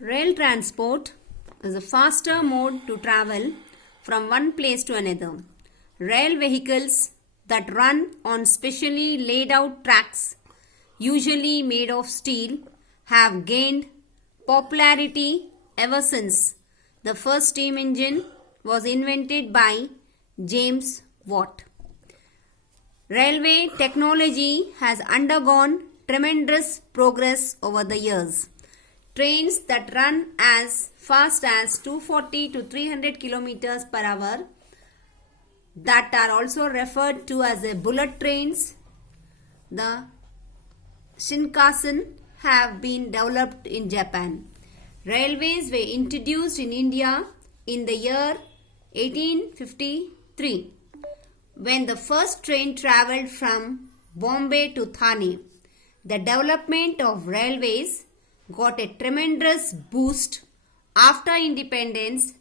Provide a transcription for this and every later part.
Rail transport is a faster mode to travel from one place to another. Rail vehicles that run on specially laid out tracks, usually made of steel, have gained popularity ever since the first steam engine was invented by James Watt. Railway technology has undergone tremendous progress over the years. Trains that run as fast as 240 to 300 kilometers per hour, that are also referred to as the bullet trains, the Shinkansen, have been developed in Japan. Railways were introduced in India in the year 1853 when the first train travelled from Bombay to Thane. The development of railways got a tremendous boost after independence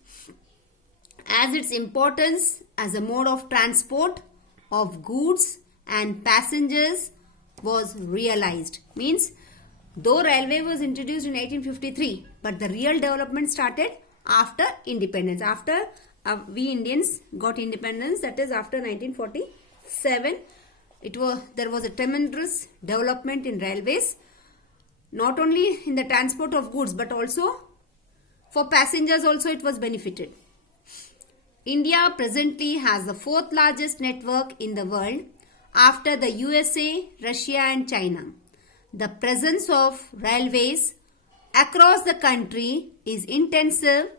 as its importance as a mode of transport of goods and passengers was realized. Means, though railway was introduced in 1853, but the real development started after independence. After we Indians got independence, that is after 1947, there was a tremendous development in railways, not only in the transport of goods but also for passengers also it was benefited. India presently has the fourth largest network in the world after the USA, Russia and China. The presence of railways across the country is intensive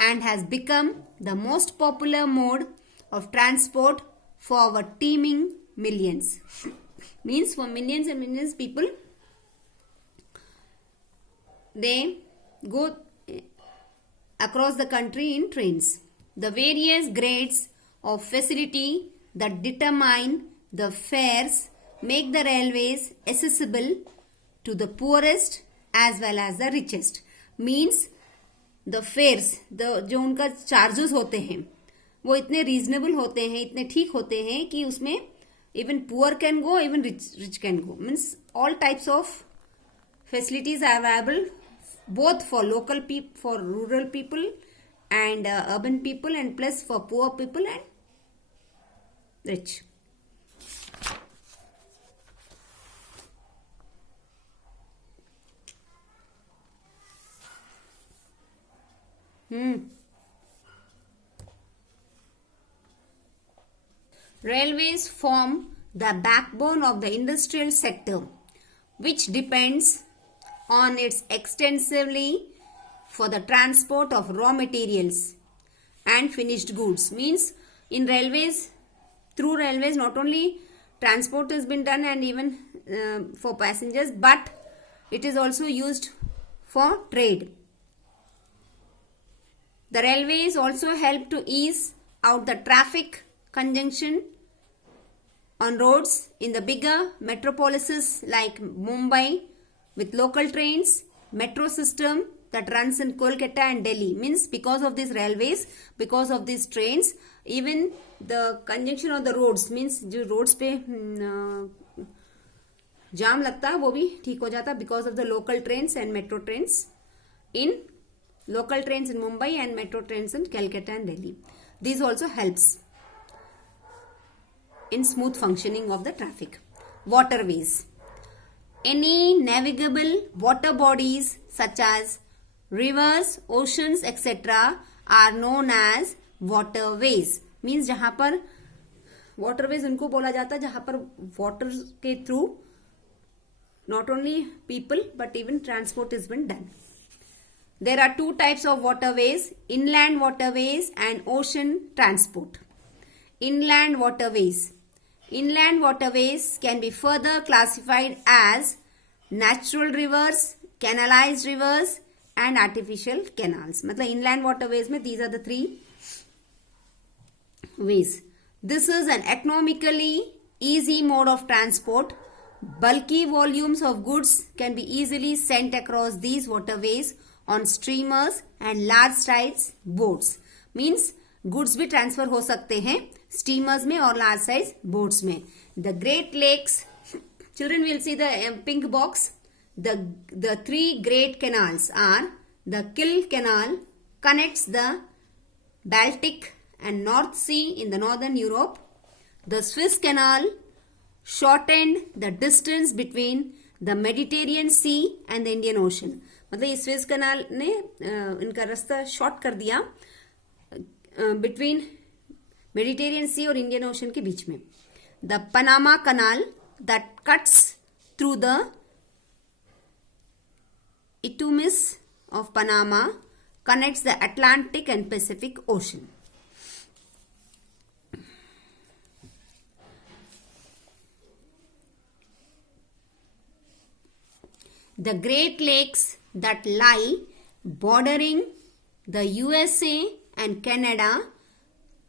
and has become the most popular mode of transport for our teeming millions. Means for millions and millions people, they go across the country in trains. The various grades of facility that determine the fares make the railways accessible to the poorest as well as the richest. Means the fares, जो उनका charges होते हैं वो इतने reasonable होते हैं, इतने ठीक होते हैं कि उसमें even poor can go, even rich can go. Means all types of facilities are available both for local people, for rural people and urban people, and plus for poor people and rich. Railways form the backbone of the industrial sector, which depends on its extensively for the transport of raw materials and finished goods. Means in railways, through railways not only transport has been done and even for passengers, but it is also used for trade. The railways also help to ease out the traffic congestion on roads in the bigger metropolises like Mumbai with local trains, metro system that runs in Kolkata and Delhi. Means because of these railways, because of these trains, even the congestion of the roads, means जो roads पे जाम लगता है वो भी ठीक हो जाता because of the local trains and metro trains in local trains in Mumbai and metro trains in Calcutta and Delhi. These also helps in smooth functioning of the traffic. Waterways. Any navigable water bodies such as rivers, oceans, etc. are known as waterways. Means जहाँ पर waterways उनको बोला जाता है जहाँ पर water के through not only people but even transport has been done. There are two types of waterways, inland waterways and ocean transport. Inland waterways. Inland waterways can be further classified as natural rivers, canalized rivers and artificial canals. मतलब inland waterways में these are the three ways. This is an economically easy mode of transport. Bulky volumes of goods can be easily sent across these waterways on streamers and large size boats. Means goods भी transfer हो सकते हैं steamers में और large size boats में. The Great Lakes, children will see the pink box. The three great canals are The Kiel Canal connects the Baltic and North Sea in the northern Europe. The Suez Canal shortened the distance between the Mediterranean Sea and the Indian Ocean. मतलब ये Suez कनाल ने इनका रास्ता short कर दिया between Mediterranean सी और Indian ocean के बीच में. The Panama canal that cuts through the isthmus of Panama connects the Atlantic and Pacific Ocean. The Great Lakes that lie bordering the USA and Canada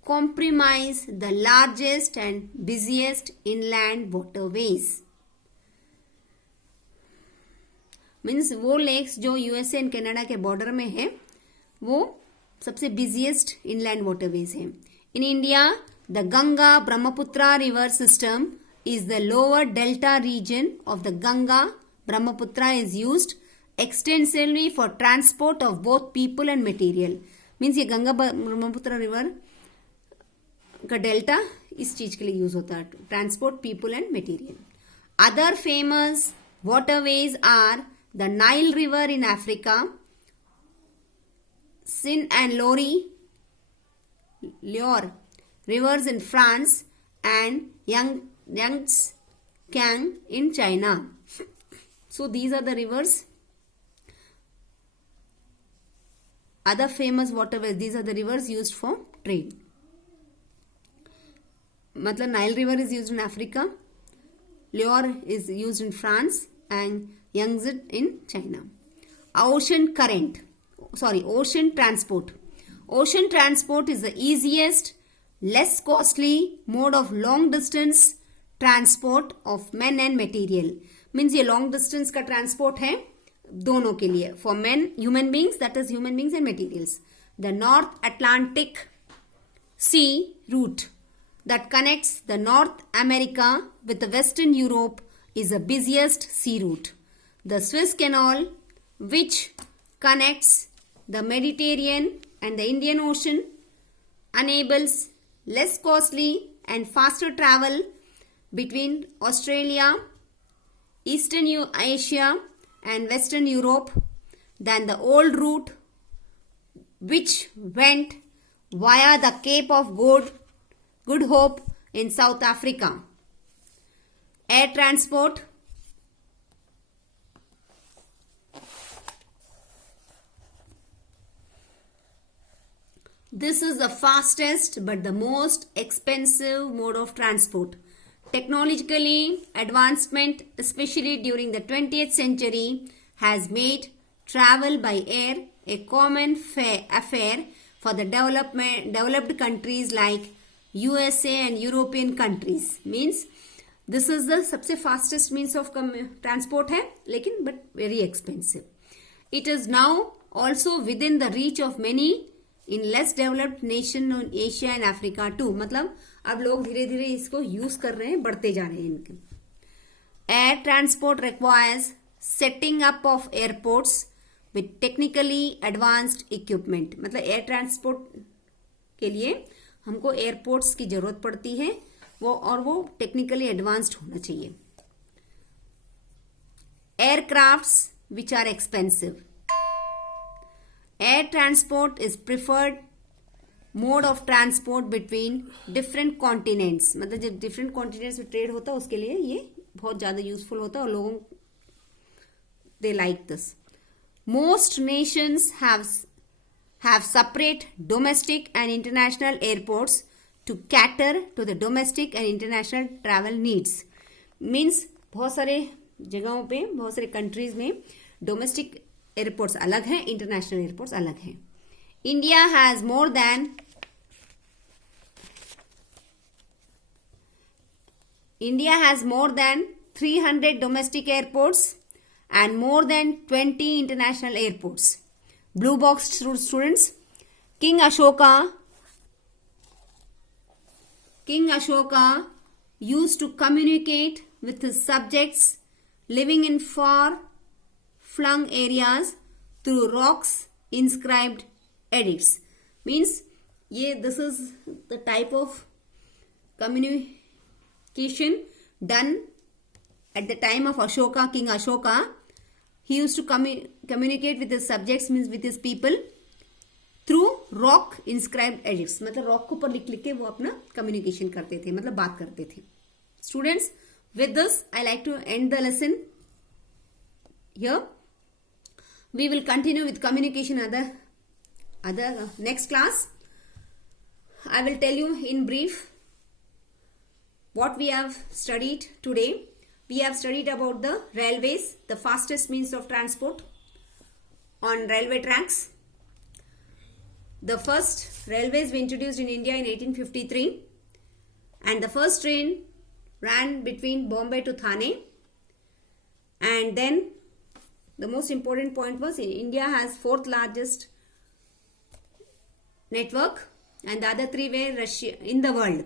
comprise the largest and busiest inland waterways. Means वो lakes जो USA and Canada के border में है वो सबसे busiest inland waterways है. In India the Ganga Brahmaputra river system is the lower delta region of the Ganga Brahmaputra is used extensively for transport of both people and material. Means ये Ganga Brahmaputra river का delta इस चीज के लिए यूज होता है, transport people and material. Other famous waterways are the Nile River in Africa, Seine and Loire rivers in France, and Yangtze in China. So these are the rivers. Other famous waterways, these are the rivers used for trade. मतलब Nile River is used in Africa, Loire is used in France, and Yangtze in China. Ocean transport. Ocean transport is the easiest, less costly mode of long distance transport of men and material. Means ये long distance का transport है दोनों के लिए. For men, human beings, that is human beings and materials. The North Atlantic Sea route that connects the North America with the Western Europe is the busiest sea route. The Suez Canal, which connects the Mediterranean and the Indian Ocean, enables less costly and faster travel between Australia, Eastern Asia and Western Europe than the old route which went via the Cape of Good Hope in South Africa. Air transport. This is the fastest but the most expensive mode of transport. Technologically, advancement, especially during the 20th century, has made travel by air a common affair for the developed countries like USA and European countries. Means this is the सबसे fastest means of transport है, लेकिन but very expensive. It is now also within the reach of many in less developed nation in Asia and Africa too. मतलब अब लोग धीरे धीरे इसको use कर रहे हैं, बढ़ते जा रहे हैं इनके. Air transport requires setting up of airports with technically advanced equipment. मतलब एयर ट्रांसपोर्ट के लिए हमको एयरपोर्ट्स की जरूरत पड़ती है वो टेक्निकली एडवांस्ड होना चाहिए. Aircrafts which are expensive. Air transport is preferred mode of transport between different continents. मतलब जब different continents में ट्रेड होता है उसके लिए ये बहुत ज़्यादा यूजफुल होता है और लोगों they like this. Most nations have separate domestic and international airports to cater to the domestic and international travel needs. Means बहुत सारे जगहों पे बहुत सारे कंट्रीज में डोमेस्टिक एयरपोर्ट्स अलग हैं, इंटरनेशनल एयरपोर्ट्स अलग हैं. India has more than 300 domestic airports and more than 20 international airports. Blue box students. King Ashoka used to communicate with his subjects living in far-flung areas through rocks inscribed edicts. Means this is the type of communication done at the time of Ashoka, King Ashoka. He used to communicate with his subjects, means with his people, through rock inscribed edicts. मतलब rock के ऊपर लिख के वो अपना communication करते थे, मतलब बात करते थे. Students, with this I like to end the lesson here. We will continue with communication other next class. I will tell you in brief what we have studied today. We have studied about the railways, the fastest means of transport on railway tracks. The first railways were introduced in India in 1853, and the first train ran between Bombay to Thane. And then the most important point was India has fourth largest network, and the other three were Russia in the world.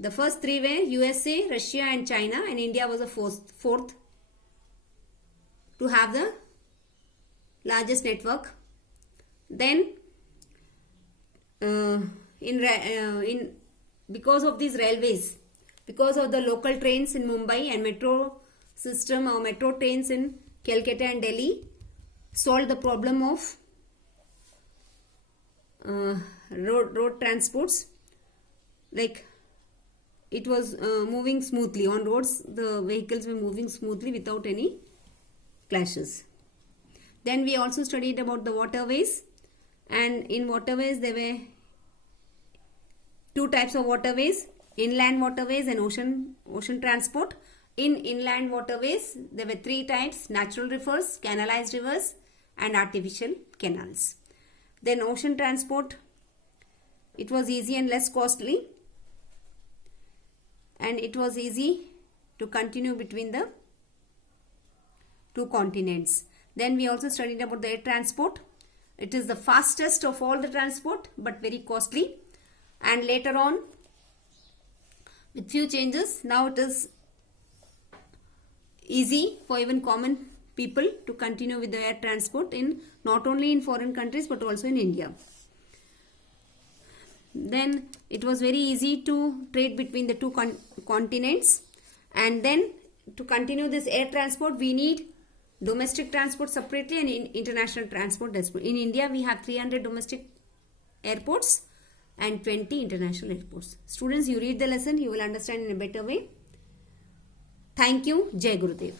The first three were USA, Russia and China, and India was the fourth to have the largest network. Then because of these railways, because of the local trains in Mumbai and metro system or metro trains in Calcutta and Delhi, solved the problem of road transports. Like it was moving smoothly on roads, the vehicles were moving smoothly without any clashes. Then we also studied about the waterways, and in waterways there were two types of waterways: inland waterways and ocean transport. In inland waterways there were three types: natural rivers, canalized rivers and artificial canals. Then ocean transport, it was easy and less costly, and it was easy to continue between the two continents. Then we also studied about the air transport. It is the fastest of all the transport but very costly, and later on with few changes, now it is easy for even common people to continue with the air transport in not only in foreign countries but also in India. Then it was very easy to trade between the two continents, and then to continue this air transport we need domestic transport separately and international transport. In India we have 300 domestic airports and 20 international airports. Students, you read the lesson, you will understand in a better way. Thank you. Jai Gurudev.